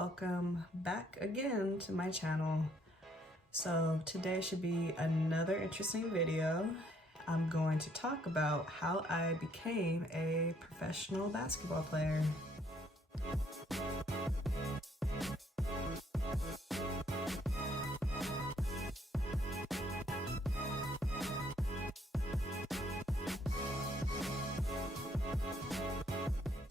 welcome back again to my channel. So today should be another interesting video. I'm going to talk about how I became a professional basketball player.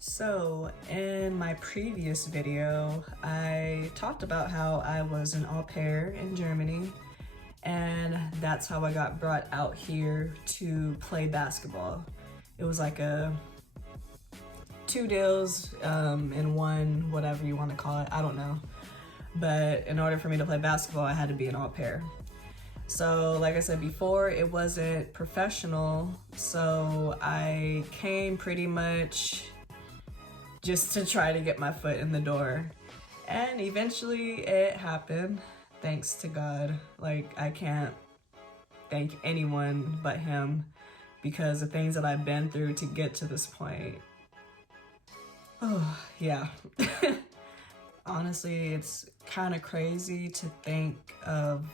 So in my previous video, I talked about how I was an au pair in Germany, and that's how I got brought out here to play basketball. It was like two deals in one, whatever you want to call it, I don't know. But in order for me to play basketball, I had to be an au pair. So like I said before, it wasn't professional, so I came pretty much just to try to get my foot in the door. And eventually it happened, thanks to God. Like, I can't thank anyone but him because the things that I've been through to get to this point. Oh, yeah. Honestly, it's kind of crazy to think of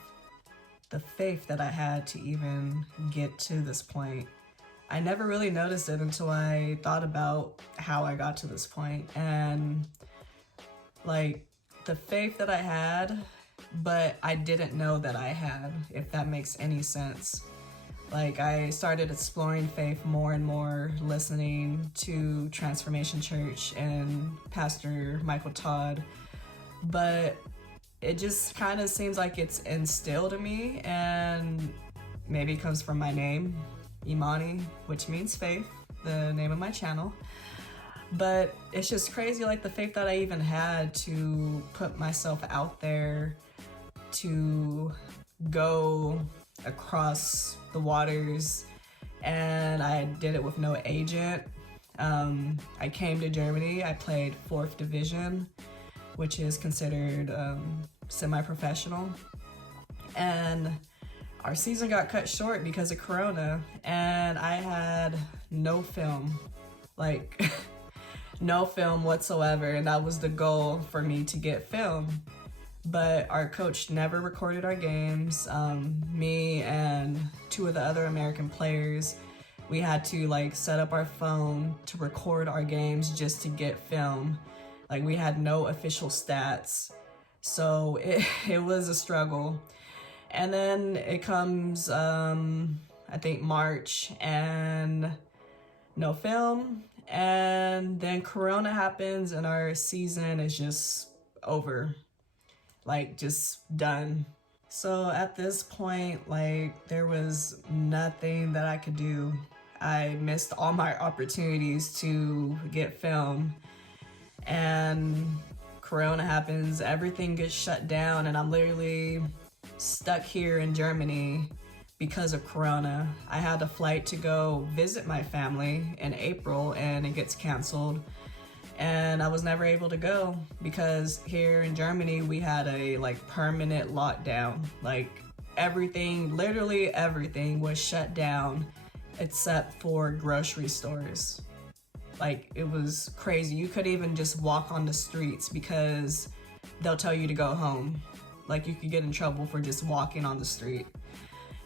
the faith that I had to even get to this point. I never really noticed it until I thought about how I got to this point, and like the faith that I had, but I didn't know that I had, if that makes any sense. Like, I started exploring faith more and more, listening to Transformation Church and Pastor Michael Todd, but it just kind of seems like it's instilled in me, and maybe it comes from my name, Imani, which means faith, the name of my channel. But it's just crazy, like the faith that I even had to put myself out there, to go across the waters, and I did it with no agent. I came to Germany, I played 4th division, which is considered semi-professional, and our season got cut short because of Corona, and I had no film, like no film whatsoever, and that was the goal for me, to get film. But our coach never recorded our games. Me and 2 of the other American players, we had to like set up our phone to record our games just to get film. Like, we had no official stats, so it was a struggle. And then it comes, I think March, and no film. And then Corona happens and our season is just over, like just done. So at this point, like, there was nothing that I could do. I missed all my opportunities to get film, and Corona happens, everything gets shut down, and I'm literally stuck here in Germany because of Corona. I had a flight to go visit my family in April, and it gets canceled, and I was never able to go because here in Germany we had a like permanent lockdown. Like, everything, literally everything was shut down except for grocery stores. Like, it was crazy. You couldn't even just walk on the streets because they'll tell you to go home. Like, you could get in trouble for just walking on the street.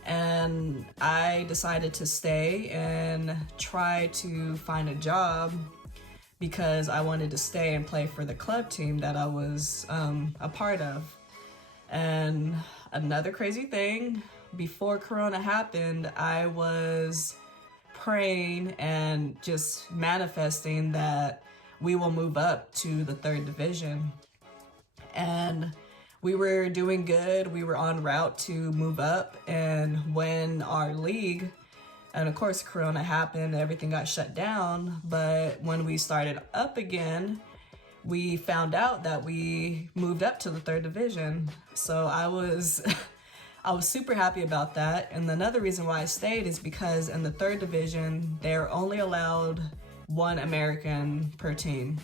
And I decided to stay and try to find a job because I wanted to stay and play for the club team that I was a part of. And another crazy thing, before Corona happened, I was praying and just manifesting that we will move up to the 3rd division. And we were doing good, we were en route to move up, and when our league, and of course Corona happened, everything got shut down, but when we started up again, we found out that we moved up to the 3rd division. So I was super happy about that. And another reason why I stayed is because in the 3rd division, they're only allowed 1 American per team.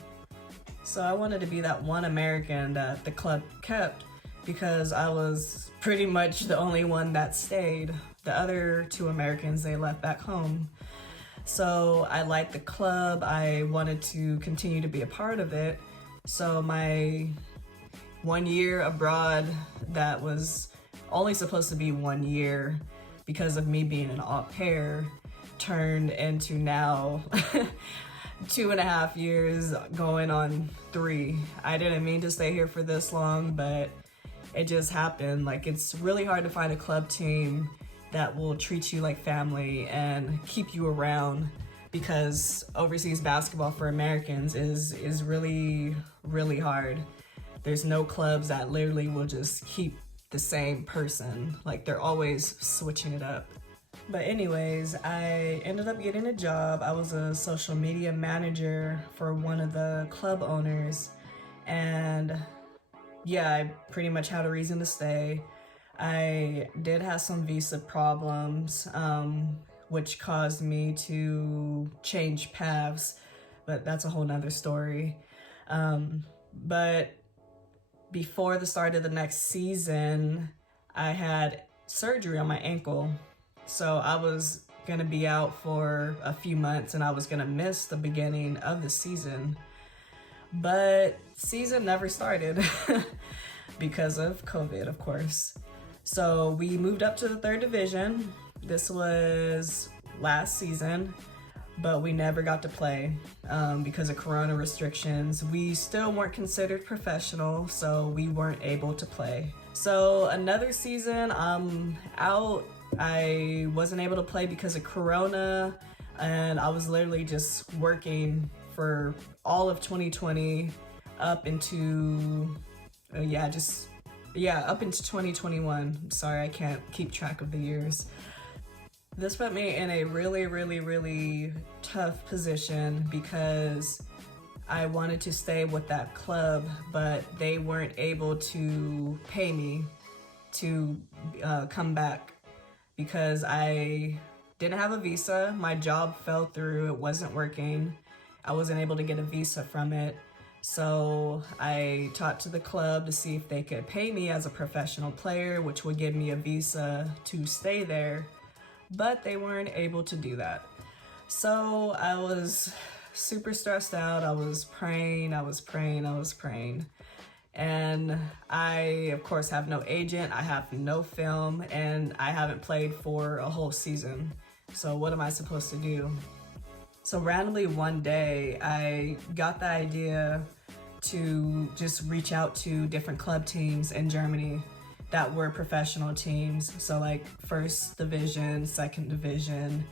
So I wanted to be that 1 American that the club kept because I was pretty much the only one that stayed. The other 2 Americans, they left back home. So I liked the club. I wanted to continue to be a part of it. So my 1 year abroad that was only supposed to be 1 year because of me being an au pair turned into now 2.5 years going on 3. I didn't mean to stay here for this long, but it just happened. Like, it's really hard to find a club team that will treat you like family and keep you around, because overseas basketball for Americans is really, really hard. There's no clubs that literally will just keep the same person. Like, they're always switching it up. But anyways, I ended up getting a job. I was a social media manager for one of the club owners, and yeah, I pretty much had a reason to stay. I did have some visa problems, which caused me to change paths, but that's a whole nother story. But before the start of the next season, I had surgery on my ankle. So I was gonna be out for a few months and I was gonna miss the beginning of the season. But season never started because of COVID, of course. So we moved up to the 3rd division. This was last season, but we never got to play because of Corona restrictions. We still weren't considered professional, so we weren't able to play. So another season, I'm out. I wasn't able to play because of Corona, and I was literally just working for all of 2020 up into, up into 2021. Sorry, I can't keep track of the years. This put me in a really, really, really tough position because I wanted to stay with that club, but they weren't able to pay me to come back because I didn't have a visa. My job fell through, it wasn't working. I wasn't able to get a visa from it. So I talked to the club to see if they could pay me as a professional player, which would give me a visa to stay there, but they weren't able to do that. So I was super stressed out. I was praying. And I, of course, have no agent, I have no film, and I haven't played for a whole season. So what am I supposed to do? So randomly one day, I got the idea to just reach out to different club teams in Germany that were professional teams. So like 1st division, 2nd division,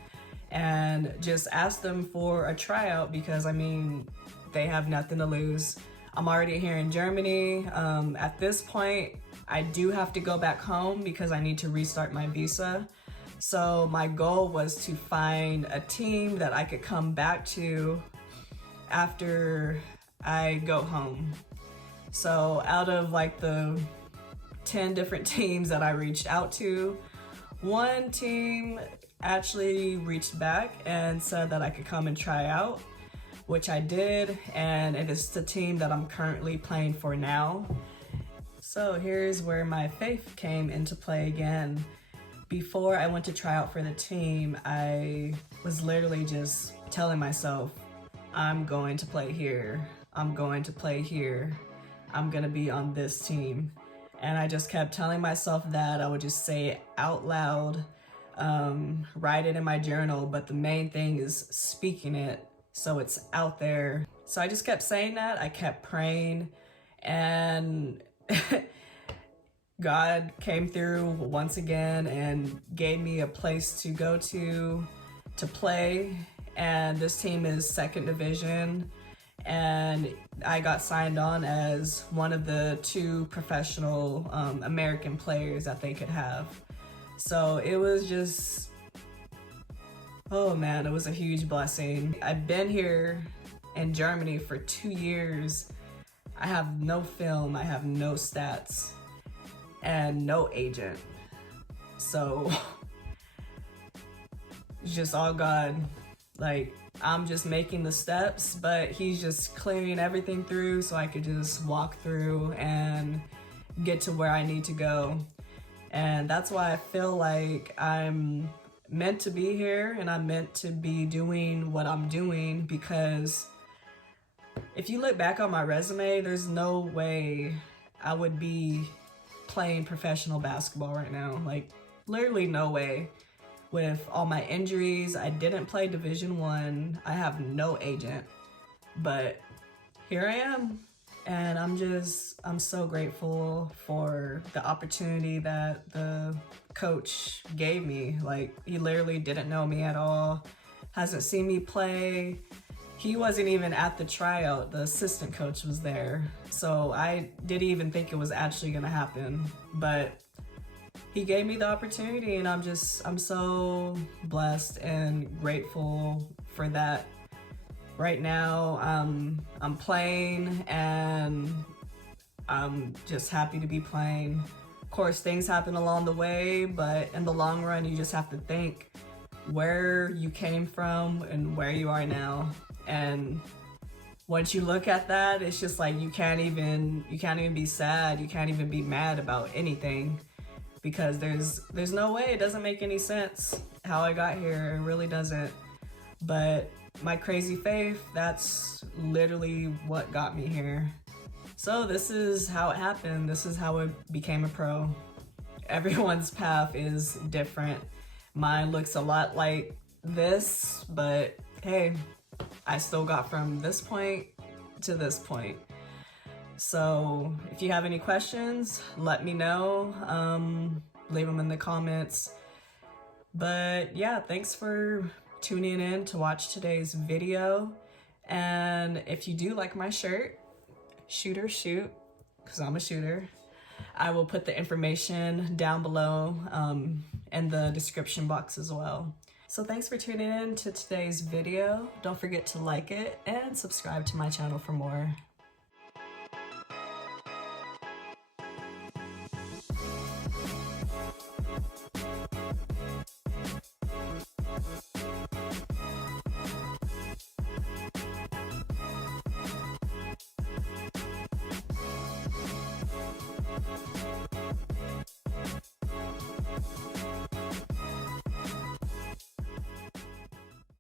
and just ask them for a tryout because, I mean, they have nothing to lose. I'm already here in Germany. At this point, I do have to go back home because I need to restart my visa. So my goal was to find a team that I could come back to after I go home. So out of like the 10 different teams that I reached out to, one team actually reached back and said that I could come and try out, which I did, and it is the team that I'm currently playing for now. So here's where my faith came into play again. Before I went to try out for the team, I was literally just telling myself, I'm going to play here, I'm going to play here, I'm gonna be on this team. And I just kept telling myself that. I would just say it out loud, write it in my journal, but the main thing is speaking it so it's out there. So I just kept saying that, I kept praying, and God came through once again and gave me a place to go to play. And this team is 2nd division, and I got signed on as one of the 2 professional American players that they could have. So it was just, oh man, it was a huge blessing. I've been here in Germany for 2 years. I have no film, I have no stats, and no agent. So it's just all God. Like, I'm just making the steps, but he's just clearing everything through so I could just walk through and get to where I need to go. And that's why I feel like I'm meant to be here and I'm meant to be doing what I'm doing, because if you look back on my resume, there's no way I would be playing professional basketball right now. Like, literally no way. With all my injuries, I didn't play Division I have no agent, but here I am. And I'm so grateful for the opportunity that the coach gave me. Like, he literally didn't know me at all, hasn't seen me play. He wasn't even at the tryout. The assistant coach was there. So I didn't even think it was actually gonna happen. But he gave me the opportunity, and I'm so blessed and grateful for that. Right now, I'm playing, and I'm just happy to be playing. Of course, things happen along the way, but in the long run, you just have to think where you came from and where you are now. And once you look at that, it's just like you can't even be sad. You can't even be mad about anything, because there's no way. It doesn't make any sense how I got here. It really doesn't. But my crazy faith, that's literally what got me here. So this is how it happened. This is how I became a pro. Everyone's path is different. Mine looks a lot like this, but hey, I still got from this point to this point. So if you have any questions, let me know. Leave them in the comments. But yeah, thanks for tuning in to watch today's video. And if you do like my shirt, shoot or shoot, because I'm a shooter, I will put the information down below in the description box as well. So thanks for tuning in to today's video. Don't forget to like it and subscribe to my channel for more.